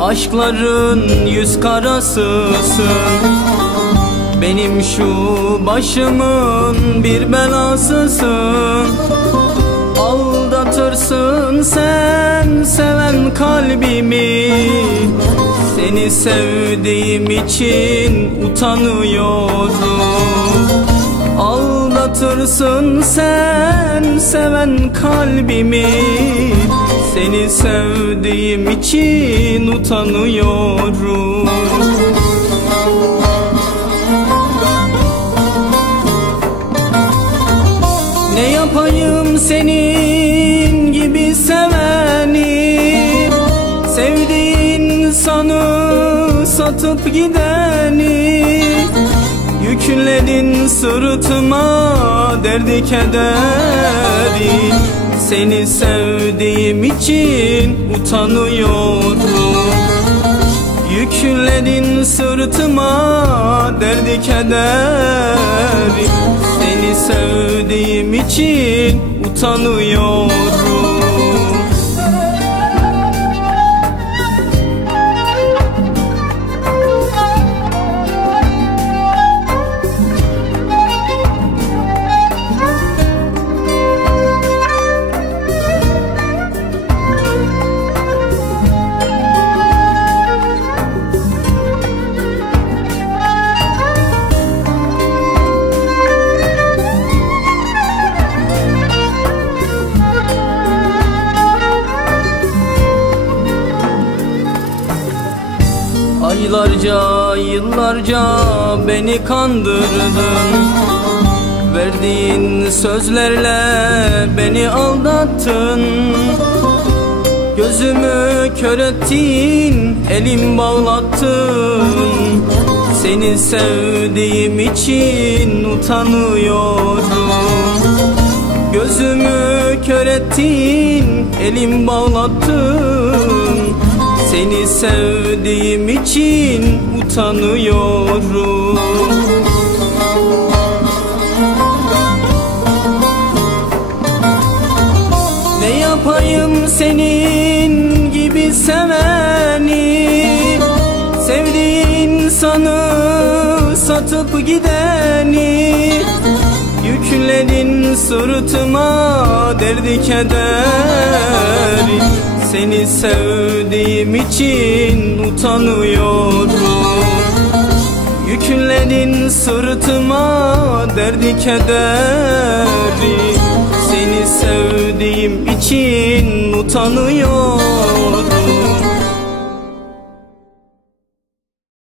Aşkların yüz karasısın Benim şu başımın bir belasısın Aldatırsın sen seven kalbimi. Seni sevdiğim için utanıyorum Aldatırsın sen seven kalbimi Seni sevdiğim için utanıyorum. Ne yapayım senin gibi seveni? Sevdiğin insanı satıp gideni? Yükledin sırtıma derdi kederi Seni sevdiğim için utanıyorum. Yükledin sırtıma derdi kederi Seni sevdiğim için utanıyorum Aylarca, yıllarca beni kandırdın. Verdiğin sözlerle beni aldattın. Gözümü kör ettin, elim bağlattın. Seni sevdiğim için utanıyorum Gözümü kör ettin, elim bağlattın seni sevdiğim için utanıyorum. Ne yapayım senin gibi seveni? Sevdiğin insanı satıp gideni? Yükledin sırtıma derdi kederi seni sevdiğim için utanıyorum. Yükledin sırtıma derdi kederi. Seni sevdiğim için utanıyorum